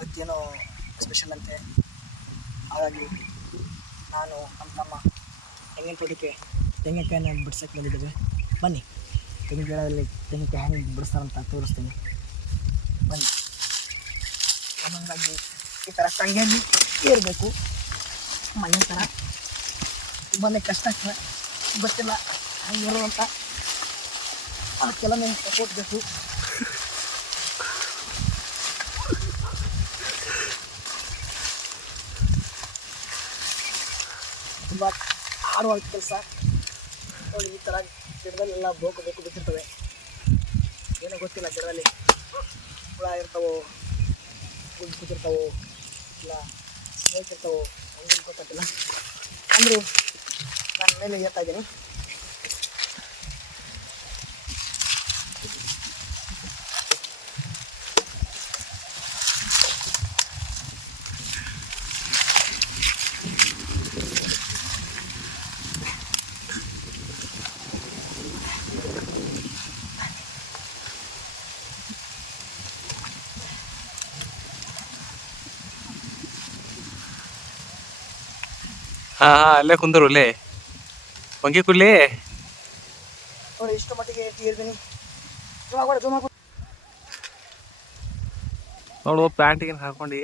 ಇವತ್ತೇನೋ ಸ್ಪೆಷಲ್ ಅಂತೆ. ಹಾಗಾಗಿ ನಾನು ನಮ್ಮ ತಮ್ಮ ತೆಂಗಿನ ತೋಟಕ್ಕೆ ತೆಂಗಿನಕಾಯಿನ ಬಿಡ್ಸಕ್ಕೆ ಬಂದಿದ್ದೇವೆ. ಬನ್ನಿ, ತೆಂಗಿನ ಗಿಡದಲ್ಲಿ ತೆಂಗಿನಕಾಯಿ ಹೆಂಗೆ ಬಿಡಿಸ್ತಾರಂತ ತೋರಿಸ್ತೀನಿ ಬನ್ನಿ. ಹಾಗಾಗಿ ಈ ಥರ ತಂಗಿಯಲ್ಲಿ ಏರಬೇಕು. ಮನೆ ಥರ ತುಂಬಾ ಕಷ್ಟ ಆಗ್ತದೆ, ಗೊತ್ತಿಲ್ಲ ಹಂಗೆ ಇರುವಂಥ ಕೆಲವೊಮ್ಮೆ ಸಪೋರ್ಟ್ ಬೇಕು. ತುಂಬ ಹಾರ್ಡ್ ಕೆಲಸ ನೋಡಿ. ಈ ಥರ ಗಿಡದಲ್ಲೆಲ್ಲ ಬೇಕು ಬಿದ್ದಿರ್ತವೆ, ಏನೋ ಗೊತ್ತಿಲ್ಲ. ಗಿಡದಲ್ಲಿ ಹುಳ ಇರ್ತಾವೋ, ಗುಡ್ ಕೂತಿರ್ತಾವೋ, ಇಲ್ಲ ಸ್ನೇಕ್ ಇರ್ತಾವೋ, ಹಂಗೆ ಗೊತ್ತಾಗ್ತಿಲ್ಲ. ಅಂದರೂ ನಾನು ಮೇಲೆ ಏರ್ತಾ ಇದ್ದೀನಿ. ಅಲ್ಲೇ ಕುಂದರು ಅಲ್ಲೇ ಹೊಂಗೆ ಕುಲ್ಲಿ ನೋಡಿ. ಇಷ್ಟು ಮಟ್ಟಿಗೆ ಏರ್ತೀನಿ. ಜುಮ್ ನೋಡು, ಪ್ಯಾಂಟಿಗೆ ಹಾಕೊಂಡು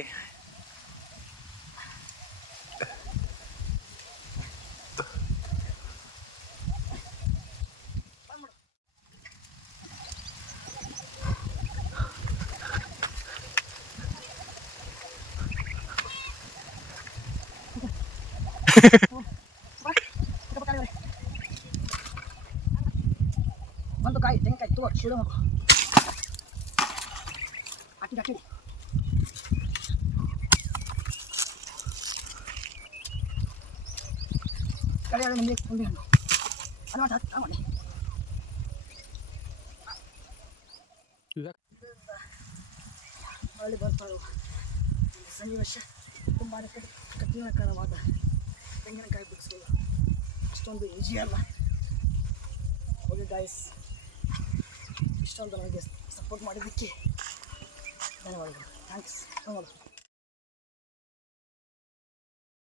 ಒಂದು ಕಾಯಿ ತೆಂಗಿನಕಾಯಿ ತಗೋ, ಶೀಲ ಮಾಡು, ಹಾಕಿ ಕಳೆಯಾದ ನಿಂಬೆ ಹಣ್ಣು ಅಲ್ಲ ಮಾಡಿ ಮರಳಿ ಬರ್ತಾರೋ ಸನ್ನಿವೇಶ. ತುಂಬ ಕಠಿಣಕರವಾದ ತೆಂಗಿನಕಾಯಿ ಬಿಡಿಸ್ಬೋದು, ಅಷ್ಟೊಂದು ಈಜಿ ಅಲ್ಲ. ಓಕೆ ಗಾಯ್ಸ್, ಇಷ್ಟೊಂದು ನನಗೆ ಸಪೋರ್ಟ್ ಮಾಡಿದ್ದಕ್ಕೆ ಧನ್ಯವಾದಗಳು. ಥ್ಯಾಂಕ್ಸ್.